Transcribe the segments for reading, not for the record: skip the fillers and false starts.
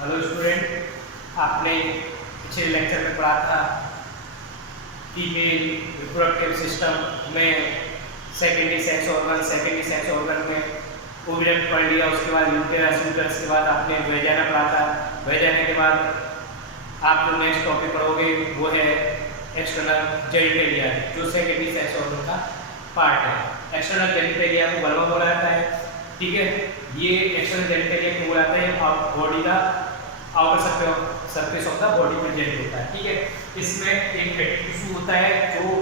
Hello student, आपने पिछले lecture में पढ़ा था फीमेल रिप्रोडक्टिव सिस्टम में सेकेंडरी सेक्स ऑर्गन में ओविडक्ट पढ़ लिया। उसके बाद यूटेरस के बाद आपने वेजाना पढ़ा था। वेजाना के बाद आप जो नेक्स्ट टॉपिक पढ़ोगे वो है एक्सटर्नल जेनिटलिया, जो सेकेंडरी सेक्स ऑर्गन का पार्ट है। एक्सटर्नल जेनिटलिया को बल्बा बोला जाता है, ठीक है। ये एक्सटर्नल जेनिटलिया क्यों बोला जाता है? आप बॉडी का outer surface of the body present होता है, ठीक है। इसमें एक फैटी टिश्यू होता है, जो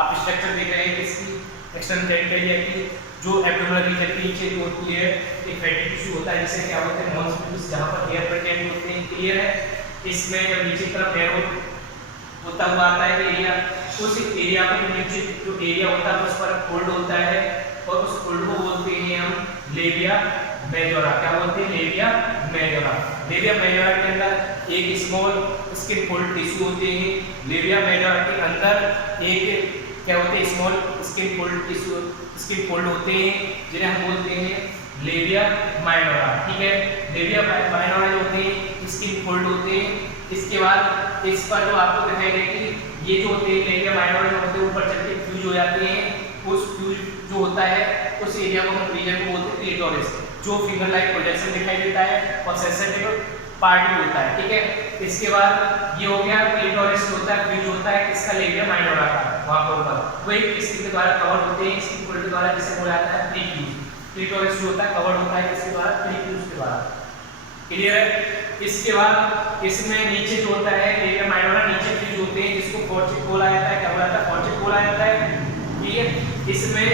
आप स्ट्रक्चर देख रहे हैं किसकी, एक्सटर्नल जेनिटलिया की। जो एब्डोमिनल रीजन के नीचे जो होती है एक फैटी टिश्यू होता है, जिसे क्या बोलते हैं, मॉन्स, जहां पर हेयर प्रेजेंट होते हैं, क्लियर है। इसमें जब नीचे की तरफ हेयर होता हुआ आता है एरिया, उस एरिया पर नीचे जो एरिया होता है उस पर फोल्ड होता है, और उस फोल्ड को बोलते हैं हम लेबिया मेजोरा। क्या बोलते हैं? Labia majora. लेबिया मेजोरा के अंदर एक स्मॉल स्किन फोल्ड टिश्यू होते हैं। लेबिया मेजोरा के अंदर एक क्या होते हैं, small skin fold tissue, skin fold होते हैं, जिन्हें हम बोलते हैं लेबिया माइनोरा, ठीक है। लेबिया माइनोरा जो होते हैं स्किन फोल्ड होते हैं। इसके बाद इस पर जो आपको दिखाई देगी, ये जो होते हैं लेबिया माइनोरा जो होते हैं ऊपर चल के फ्यूज हो जाते हैं। उस फ्यूज जो होता है उस एरिया को हम रीजन को बोलते हैं क्लिटोरिस, जो फिंगर लाइक प्रोजेक्शन दिखाई देता है और सेंसिटिव पार्ट भी होता है, ठीक है। इसके बाद ये हो गया क्लिटोरिस होता है, फ्यूज होता है इसका लेबिया माइनोरा का, वहां पर ऊपर वो एक स्किन के द्वारा कवर होते हैं, स्किन फोल्ड के द्वारा, जिसे बोला जाता है प्रीफ्यूज। क्लिटोरिस जो होता है कवर होता है इसके द्वारा, प्रीफ्यूज के द्वारा, क्लियर है। इसके बाद इसमें नीचे जो होता है लेबिया माइनोरा नीचे फ्यूज होते हैं, जिसको फॉर्सेट बोला जाता है। क्या बोला जाता है? फॉर्सेट बोला जाता है, क्लियर। इसमें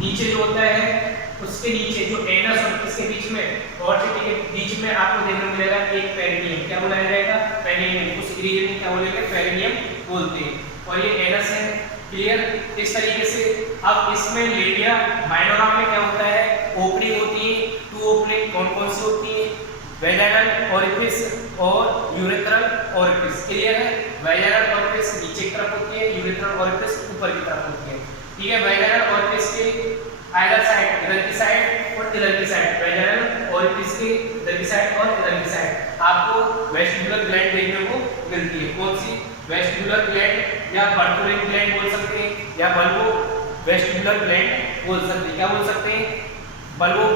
नीचे जो होता है उसके नीचे जो एनस और इसके बीच में और के बीच में आपको देखने को मिलेगा एक पेरिनियम। क्या बोला जाएगा? पेरिनियम। उस रीजन को क्या बोलेंगे? पेरिनियम बोलते हैं, और ये एनस है, क्लियर। इस तरीके से अब इसमें लेबिया माइनोरा में क्या होता है, ओपनिंग होती है। टू ओपनिंग कौन-कौन सी होती है? वेजाइनल ओरिफिस और यूरेथ्रल ओरिफिस, क्लियर है। वेजाइनल ओरिफिस नीचे की तरफ होती है, यूरेथ्रल ओरिफिस ऊपर की तरफ होती है, ठीक है। वेजाइनल ओरिफिस के आइदर साइड, इधर की साइड और इधर की साइड, वेजाइनल ओरिफिस के इधर की साइड और इधर की साइड आपको वेस्टिबुलर ग्लैंड देखने को मिलती है। कौन सी? वेस्टिबुलर ग्लैंड या बर्थोलिन ग्लैंड बोल सकते हैं, या बल्बो वेस्टिबुलर ग्लैंड बोल सकते हैं। क्या बोल सकते हैं? बल्बो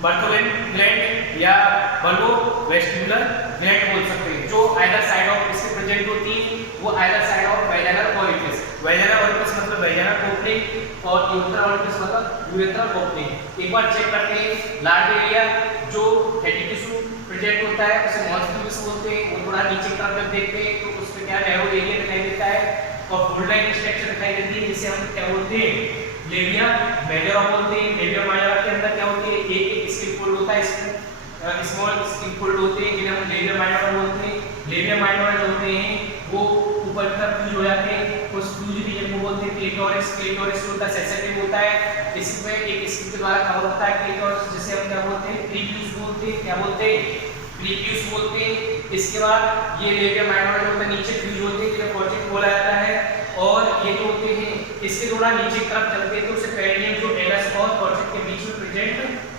बर्थोलिन ग्लैंड या बल्बो वेस्टिबुलर ग्लैंड बोल सकते हैं, जो आइदर साइड ऑफ इसके प्रेजेंट होती है। वो either side of vaginal orifice. Vaginal orifice मतलब वेजाइनल ओपनिंग, और यूरेथ्रल ओरिफिस मतलब यूरेथ्रल ओपनिंग। एक बार चेक करते हैं। लार्ज एरिया जो फैटी टिश्यू प्रेजेंट होता है उसे मॉन्स बोलते हैं। वो थोड़ा नीचे की तरफ जब देखते हैं तो उसमें क्या नैरो एरिया दिखाई देता है और फोल्ड लाइन स्ट्रक्चर दिखाई देती है, जिसे हम क्या बोलते हैं? लेबिया मेजोरा बोलते हैं। लेबिया मेजोरा के अंदर क्या होती है? एक स्किन फोल्ड होता है, इसमें स्मॉल स्किन फोल्ड होते हैं, जिन्हें हम लेबिया माइनोरा बोलते हैं। लेबिया माइनोरा जो होते हैं वो ऊपर की तरफ फ्यूज हो जाते हैं, उस फ्यूज रीजन को बोलते हैं क्लिटोरिस। क्लिटोरिस होता है सेंसिटिव होता है, इसमें एक स्किन के द्वारा कवर होता है क्लिटोरिस, जिसे हम क्या बोलते हैं? प्रीफ्यूज बोलते हैं। क्या बोलते हैं? प्रीफ्यूज बोलते हैं। इसके बाद ये लेबिया माइनोरा जो होता है नीचे फ्यूज होते हैं, जिन्हें फॉर्सेट बोला जाता है, और ये जो होते हैं इसके थोड़ा नीचे की तरफ चलते हैं तो उसे पेरिनियम जो एनस और फॉर्सेट के बीच में प्रेजेंट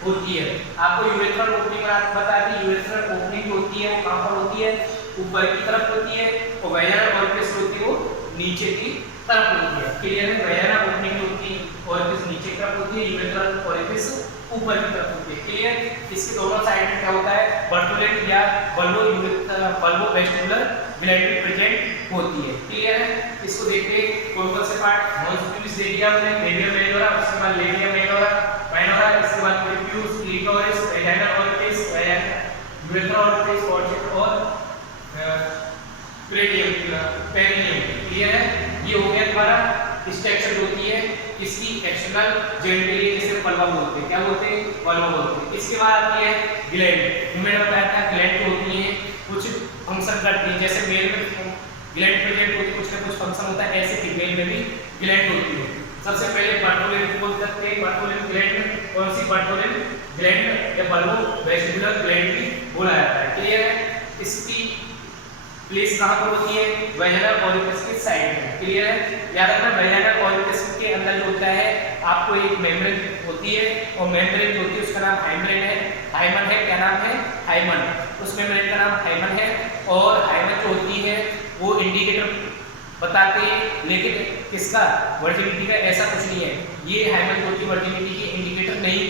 होती है। आपको यूरेथ्रल ओपनिंग बता दी। यूरेथ्रल ओपनिंग जो होती है वो कहां पर होती है? ऊपर की तरफ होती है, और वेजाइनल ओरिफिस होती है वो नीचे की तरफ होती है, क्लियर है। वेजाइनल ओपनिंग जो होती है ओरिफिस नीचे की तरफ होती है, यूरेथ्रल ओरिफिस ऊपर की तरफ होती है, क्लियर। इसके दोनों साइड में क्या होता है? बर्थोलिन या बल्बो वेस्टिबुलर ग्लैंड प्रेजेंट होती है, क्लियर है। इसको देखते हैं कौन-कौन से पार्ट। मॉन्स देख लिया हमने, लेबिया मेजोरा, उसके बाद लेबिया माइनोरा, इसके बाद prepuce, clitoris, vaginal orifice, urethral orifice, fourchette और पेरिनियम, क्लियर है। ये हो गया तुम्हारा स्ट्रक्चर होती है इसकी एक्सटर्नल जेनिटलिया, जिसे वल्वा बोलते हैं। क्या बोलते हैं? वल्वा बोलते हैं। इसके बाद आती है ग्लैंड। मैंने बताया था ग्लैंड जो होती है कुछ फंक्शन करती है, जैसे मेल में ग्लैंड प्रेजेंट होती है, कुछ ना कुछ फंक्शन होता है, ऐसे फीमेल में भी ग्लैंड होती है। सबसे पहले बर्थोलिन बोल सकते हैं। बर्थोलिन ग्लैंड कौन सी? बर्थोलिन ग्लैंड या बल्बो वेस्टिबुलर ग्लैंड भी बोला जाता है, क्लियर है। इसकी प्लेस कहां पर होती है? वेजाइनल ओरिफिस के साइड में, क्लियर है। याद रखना वेजाइनल ओरिफिस के अंदर जो होता है आपको एक मेम्ब्रेन होती है, और मेम्ब्रेन जो होती है उसका नाम हाइमेन है। हाइमन है, क्या नाम है, हाइमन, उस मेम्ब्रेन का नाम हाइमन है। और हाइमन जो होती है वो इंडिकेटर बताते हैं, लेकिन किसका, वर्जिनिटी का, ऐसा कुछ नहीं है। ये हाइमन जो होती है वर्जिनिटी की इंडिकेटर नहीं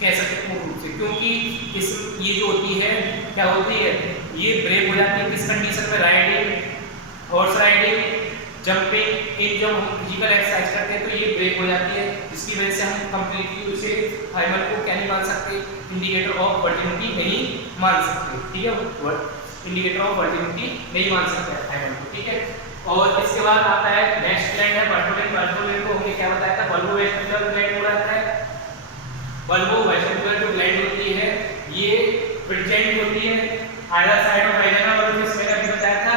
कह सकते पूर्ण रूप से, क्योंकि इस ये जो होती है क्या होती है, ये ब्रेक हो जाती है किस कंडीशन में, राइडिंग, हॉर्स राइडिंग, जंपिंग, इन जब हम फिजिकल एक्सरसाइज करते हैं तो ये ब्रेक हो जाती है, जिसकी वजह से हम कंप्लीटली उसे हाइमन को क्या नहीं मान सकते, इंडिकेटर ऑफ वर्जिनिटी नहीं मान सकते, ठीक है, इंडिकेटर ऑफ वर्जिनिटी नहीं मान सकते हाइमन को, ठीक है। और इसके बाद आता है नेक्स्ट ग्लैंड है बर्टोलिन। बर्टोलिन को हमने क्या बताया था, बल्बो वेस्टिबुलर ग्लैंड बोला है। बल्बो वेस्टिबुलर जो ग्लैंड होती है ये प्रेजेंट होती है आइदर साइड ऑफ वेजाइना, और इसमें मैंने बताया था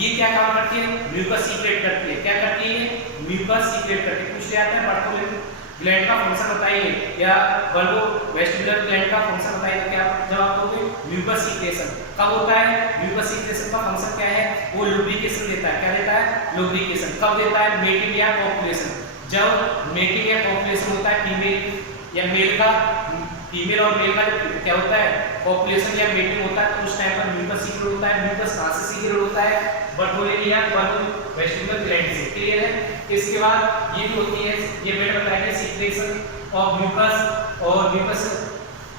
ये क्या काम करती है, म्यूकस सीक्रेट करती है। क्या करती है, म्यूकस सीक्रेट करती है। पूछ लिया था बर्टोलिन ग्लैंड का फंक्शन बताइए, या बल्बो वेस्टिबुलर ग्लैंड का फंक्शन बताइए, तो क्या जवाब दोगे, म्यूकस सीक्रेशन। कब होता है, म्यूकस सीक्रेशन का फंक्शन क्या है, वो लुब्रिकेशन देता है। क्या देता है, लुब्रिकेशन। कब देता है, मेटिंग या कॉपुलेशन। जब मेटिंग या कॉपुलेशन होता है फीमेल या मेल का, फीमेल और मेल का क्या होता है, कॉपुलेशन या मेटिंग होता है, तो उस टाइम पर म्यूकस सीक्रेट होता है। म्यूकस कहां से सीक्रेट होता है, बर्टोलिन या बल्बो वेस्टिबुलर ग्लैंड से, क्लियर है। इसके बाद ये जो होती है, ये मैंने बताया कि सीक्रेशन ऑफ म्यूकस, और म्यूकस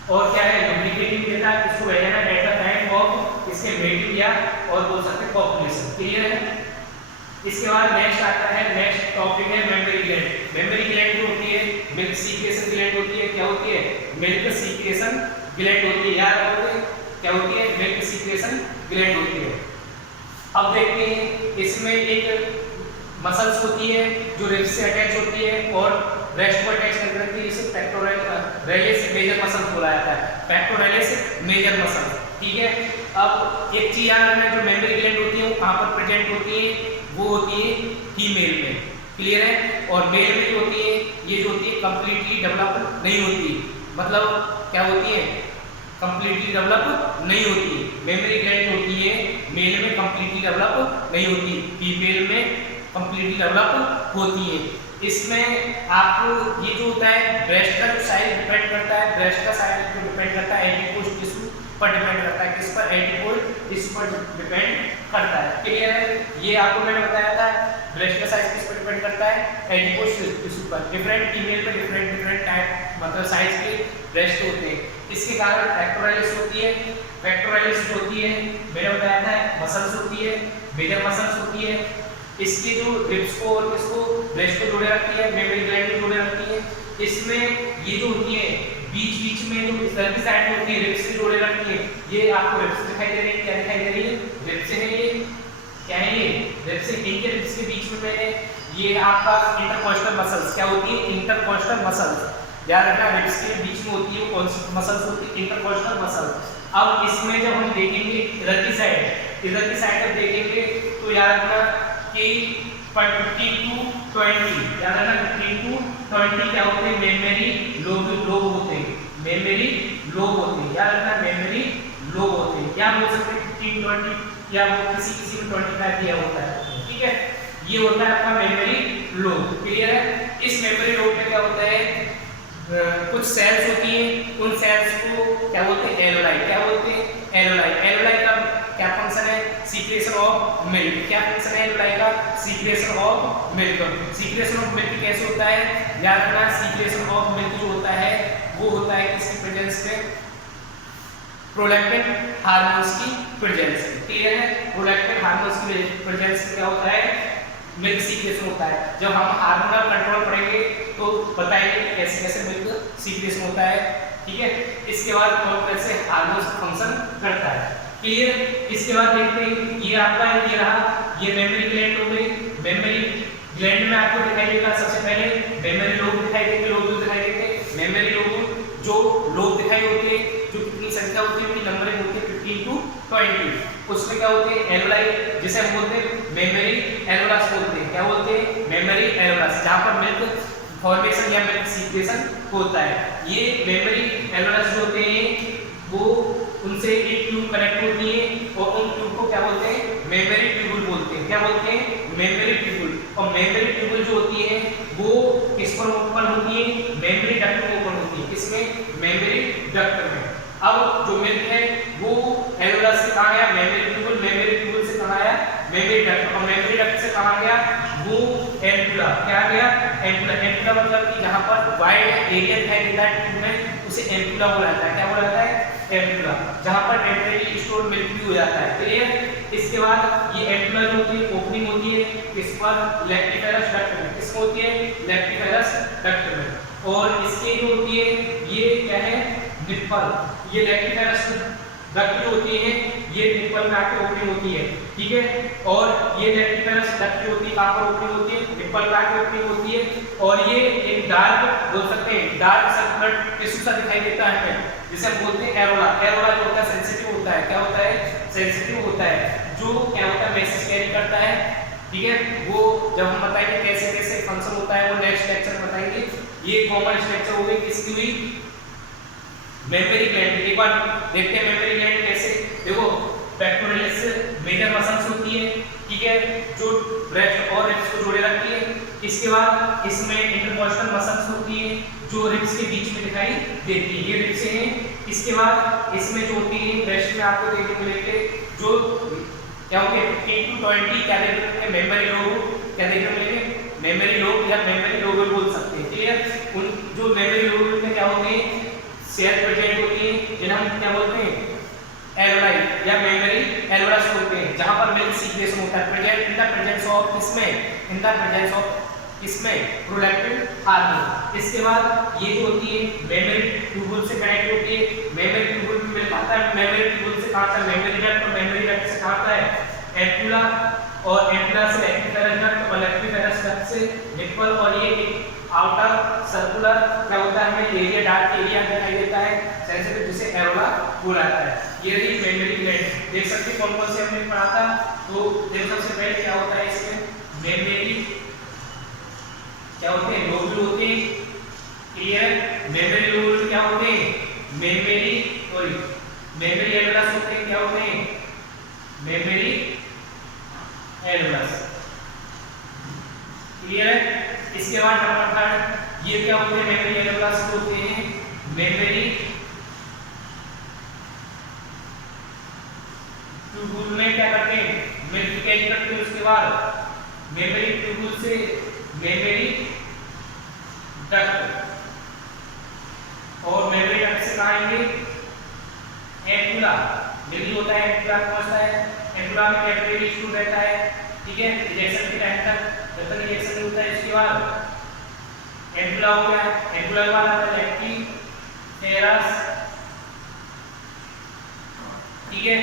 और क्या है, लुब्रिकेटिंग देता है, इसको vagina at the time of इसके मेटिंग या और बोल सकते हैं कॉपुलेशन, क्लियर है। इसके बाद नेक्स्ट आता है, नेक्स्ट टॉपिक है मेम्ब्रेन ग्लैंड। मेम्ब्रेन ग्लैंड जो होती है मिल्क सीक्रेशन ग्लैंड होती है। क्या होती है, मिल्क सीक्रेशन ग्लैंड होती है, याद रखोगे क्या होती है, मिल्क सीक्रेशन ग्लैंड होती है। अब देखते हैं इसमें एक मसल्स होती है जो रिब्स से अटैच होती है और ब्रेस्ट को अटैच कर करती है, इसे पेक्टोरलिस मेजर मसल बोला जाता है, पेक्टोरलिस मेजर मसल, ठीक है। अब एक चीज याद रखना, जो मेम्ब्रेन ग्लैंड होती है वो कहां पर प्रेजेंट होती है, वो होती है फीमेल में, क्लियर है। और मेल में जो होती है, ये जो होती है कंप्लीटली डेवलप नहीं होती, मतलब क्या होती है, कंप्लीटली डेवलप नहीं होती। मेम्ब्रेन ग्लैंड होती है मेल में कंप्लीटली डेवलप नहीं होती, फीमेल में कंप्लीटली डेवलप होती है। इसमें आपको ये जो होता है ब्रेस्ट का जो साइज डिपेंड करता है, ब्रेस्ट का साइज जो डिपेंड करता है एडिपोज टिश्यू पर डिपेंड करता है, किस पर, एडिपोज टिश्यू पर डिपेंड करता है, क्लियर है। ये आपको मैंने बताया था, ब्रेस्ट का साइज किस पर डिपेंड करता है, एडिपोज टिश्यू पर। डिफरेंट फीमेल में डिफरेंट टाइप मतलब साइज के ब्रेस्ट होते हैं, इसके कारण पेक्टोरलिस होती है। पेक्टोरलिस होती है मैंने बताया था, मसल्स होती है, मेजर मसल्स होती है, इसके जो रिब्स को और इसको ब्रेस्ट को जोड़े रखती है, मेम्ब्रेन ग्लैंड को जोड़े रखती है। इसमें ये जो होती है बीच में जो इधर की साइड में होती है रिब्स से जोड़े रखती है, ये आपको रिब्स दिखाई दे रही है, क्या दिखाई दे रही है, रिब्स है, ये क्या है, ये रिब्स है। इनके रिब्स के बीच में मैंने ये आपका इंटरकॉस्टल मसल्स, क्या होती है, इंटरकॉस्टल मसल्स, याद रखना रिब्स के बीच में होती है वो कौन सी मसल्स होती है, इंटरकॉस्टल मसल्स। अब इसमें जब हम देखेंगे इधर की साइड जब देखेंगे तो याद रखना कि 15 to 20, याद रखना 15 to 20 क्या होते हैं, मेमोरी लोब होते हैं, मेमोरी लोब होते हैं, याद रखना मेमोरी लोब होते हैं, या बोल सकते हैं 15 20 या किसी में 25 दिया होता है, ठीक है। ये होता है आपका मेमोरी लोब, क्लियर है। इस मेमोरी लोब में क्या होता है, कुछ सेल्स होती हैं, उन सेल्स को क्या बोलते हैं, एलोलाई, क्या बोलते हैं, एलोलाई। एलोलाई का क्या फंक्शन है, सीक्रेशन ऑफ मिल्क। क्या फंक्शन है एलोलाई का, secretion of milk. Secretion of milk कैसे होता है, याद रखना सीक्रेशन ऑफ मिल्क जो होता है वो होता है किसकी प्रेजेंस में, प्रोलैक्टिन हार्मोन्स की प्रेजेंस में, क्लियर है। प्रोलैक्टिन हार्मोन्स की प्रेजेंस में क्या होता है, मिल्क सीक्रेशन होता है। जब हम हार्मोनल कंट्रोल पढ़ेंगे तो बताएंगे कि कैसे कैसे मिल्क सीक्रेशन होता है, ठीक है। इसके बाद कौन कैसे हार्मोन्स का फंक्शन करता है, क्लियर। इसके बाद देखते हैं ये आपका ये रहा, ये मेमोरी ग्लैंड हो गई। मेमोरी ग्लैंड में आपको दिखाई देगा सबसे पहले मेमोरी लोब दिखाई देंगे, लोब दिखाई देंगे। मेमोरी लोब जो लोब दिखाई होते हैं, जो कितनी संख्या होती है, उनकी नंबरिंग होती है 15 to 20। उसमें क्या होते हैं, एलोलाई, जिसे हम बोलते हैं मेमोरी एलोलस बोलते हैं, क्या बोलते हैं, मेमोरी एलोलस, जहां पर मिल्क फॉर्मेशन या मिल्क सीक्रेशन होता है। ये मेमोरी एलोलस जो होते हैं वो उनसे एक ट्यूब कनेक्ट होती है और उन ट्यूब को क्या बोलते हैं, मेमोरी ट्यूबुल बोलते हैं, क्या बोलते हैं, मेमोरी ट्यूबुल। और मेमोरी ट्यूबुल जो होती है वो किस पर ओपन होती है, मेमोरी डक्ट में ओपन होती है, किसमें, मेमोरी डक्ट में, अब जो मिल्क है वो एलुला से कहाँ गया, मेमोरी ट्यूबुल से कहाँ आया, मेमोरी डक्ट, और मेमोरी डक्ट से कहाँ गया, वो एम्पुला, क्या गया, एम्पुला। एम्पुला मतलब कि जहाँ पर वाइड एरिया दिखाई देता है ट्यूब में उसे एम्पुला बोला जाता है, क्या बोला जाता है, एम्पुला, जहाँ पर टेम्परेरी स्टोर मिल्क भी हो जाता है। क्लियर। इसके बाद ये एम्पुला जो होती है ओपनिंग होती है किस पर, लैक्टिफेरस डक्ट में, किसमें होती है, लैक्टिफेरस डक्ट में, और इसके जो होती है ये क्या है, निप्पल, ये लैक्टिफेरस डक्ट जो होती है ये निप्पल में आके ओपनिंग होती है, ठीक है, और ये लैक्टिफेरस डक्ट जो होती है कहाँ पर ओपनिंग होती है, निप्पल में आके ओपनिंग होती है, और ये एक डार्क बोल सकते हैं डार्क सर्कुलर टिश्यू सा दिखाई देता है हमें, जिसे हम बोलते हैं एरोला। एरोला जो होता है सेंसिटिव होता है, क्या होता है, सेंसिटिव होता है, जो क्या होता है मैसेज कैरी करता है, ठीक है, वो जब हम बताएंगे कैसे कैसे फंक्शन होता है वो नेक्स्ट लेक्चर में बताएंगे। ये कॉमन स्ट्रक्चर हो गई किसकी हुई, मेमोरी ग्लैंड। एक बार देखते हैं मेमोरी ग्लैंड कैसे, देखो पेक्टोरलिस मेजर मसल्स होती है, ठीक है, जो ब्रेस्ट और रिब्स को जोड़े रखती है। इसके बाद इसमें इंटरकॉस्टल मसल्स होती है जो रिब्स के बीच में दिखाई देती है, ये रिब्स हैं। इसके बाद इसमें जो होती है ब्रेस्ट में आपको देखने को मिलेंगे जो क्या होते हैं 15 to 20 क्या देखने को मिलेंगे, मेमोरी लोब, क्या देखने को मिलेंगे, मेमोरी लोब या मेमोरी लोब बोल सकते हैं, क्लियर। उन जो मेमोरी लोब में क्या होते हैं सेल प्रेजेंट होती है, जिन्हें हम क्या बोलते हैं, एलोलाई या मेमोरी एलोरस बोलते हैं, जहां पर मिल्क सीक्रेशन होता है, present in the presence of किसमें, इन द प्रेजेंस ऑफ किसमें, प्रोलैक्टिन हार्मोन। इसके बाद ये जो होती है मेमोरी ट्यूबुल से कनेक्ट होती है, मेमोरी ट्यूबुल में मिल पाता है, मेमोरी ट्यूबुल से कहां आता है, मेमोरी डक्ट, और मेमोरी डक्ट से कहां आता है, एम्पुला, और एम्पुला से लैक्टिफेरस डक्ट, और लैक्टिफेरस डक्ट से निप्पल, और ये आउटर सर्कुलर क्या होता है हमें एरिया डार्क एरिया दिखाई देता है सेंसिटिव, जिसे एरोला बोला जाता है। ये रही मेमोरी ग्लैंड, देख सकते हैं कौन कौन से हमने पढ़ा था। तो देखो सबसे पहले क्या होता है इसमें, मेमोरी क्या होते हैं, लोब्यूल होते हैं, क्लियर। मेमोरी लोब्यूल क्या होते हैं, मेमोरी सॉरी मेमोरी एलोरस होते हैं, क्या होते हैं, मेमोरी एलोरस, क्लियर है। इसके बाद नंबर थर्ड ये क्या होते हैं, मेमोरी एलोरस होते हैं, मेमोरी ट्यूबुल में क्या करते हैं, मिल्क कैरी करते हैं। उसके बाद मेमोरी ट्यूबुल से मेमोरी डक्ट, और मेमोरी डक्ट से कहाँ आएंगे, एम्पुला, मिल्क होता है एम्पुला पहुंचता है, एम्पुला में टेम्परेरी स्टोर रहता है, ठीक है, रिजेक्शन के टाइम तक, जब तक रिजेक्शन नहीं होता है। इसके बाद एम्पुला हो गया, एम्पुला के बाद आता है लैक्टिफेरस, ठीक है,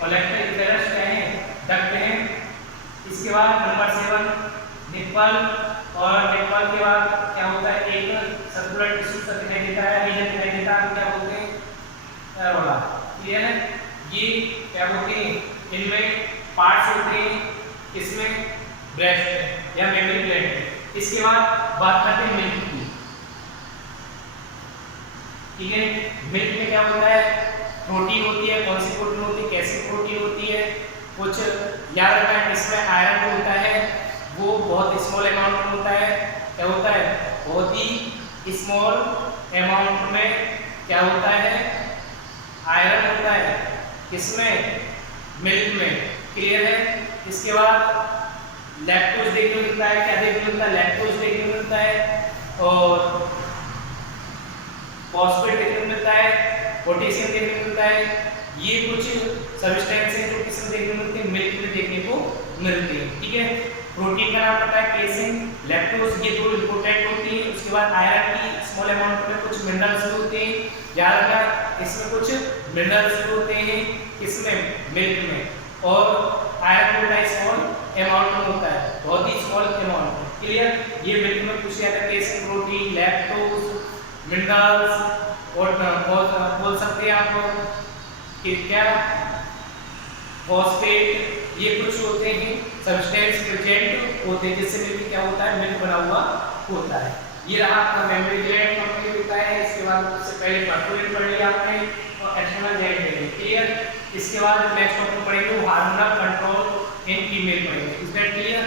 और लैक्टिफेरस क्या है, डक्ट है। इसके बाद नंबर 7 निप्पल, और निप्पल के बाद क्या होता है, एक सर्कुलर टिश्यू सा दिखाई देता है, रीजन दिखाई देता है, क्या बोलते हैं, एरोला, क्लियर है। ये क्या बोलते हैं, इनमें पार्ट्स होते हैं, इसमें ब्रेस्ट या मेमोरी ग्लैंड। इसके बाद बात करते हैं मिल्क की, ठीक है। मिल्क में क्या होता है, प्रोटीन होती है, कौन सी प्रोटीन होती है, कैसी प्रोटीन होती है, कुछ याद रखना है। इसमें आयरन जो होता है वो बहुत स्मॉल अमाउंट में होता है, क्या होता है, बहुत ही स्मॉल अमाउंट में क्या होता है, आयरन होता है, किसमें, मिल्क में, क्लियर है। इसके बाद लैक्टोज देखने को मिलता है, क्या देखने को मिलता है, लैक्टोज देखने को मिलता है, और फॉस्फेट देखने को मिलता है, पोटेशियम देखने को मिलता है। ये कुछ सब्सटेंस हैं जो किसमें देखने को मिलते हैं, मिल्क में देखने को मिलते हैं, ठीक है। प्रोटीन का नाम पता है, केसिन, लैक्टोज, ये दो इंपॉर्टेंट होती है। उसके बाद आयरन की स्मॉल अमाउंट में कुछ मिनरल्स भी होते हैं, याद रखना इसमें कुछ मिनरल्स भी होते हैं, किसमें, मिल्क में, और आयरन का स्मॉल अमाउंट में होता है, बहुत ही स्मॉल अमाउंट, क्लियर। ये मिल्क में पूछ लिया था, केसिन, प्रोटीन, लैक्टोज, मिनरल्स, और बोल सकते हैं आप कि क्या, फॉस्फेट, ये कुछ होते हैं सब्सटेंस प्रेजेंट होते हैं जिससे मिल्क क्या होता है, मिल्क बना हुआ होता है। ये रहा आपका मेमोरी ग्लैंड कंप्लीट होता है। इसके बाद सबसे पहले पर्टुलेट पढ़ लिया आपने, और एक्सटर्नल ग्लैंड पढ़ेंगे, क्लियर। इसके बाद नेक्स्ट टॉपिक पढ़ेंगे वो हार्मोनल कंट्रोल इन फीमेल पढ़ेंगे, इज दैट क्लियर।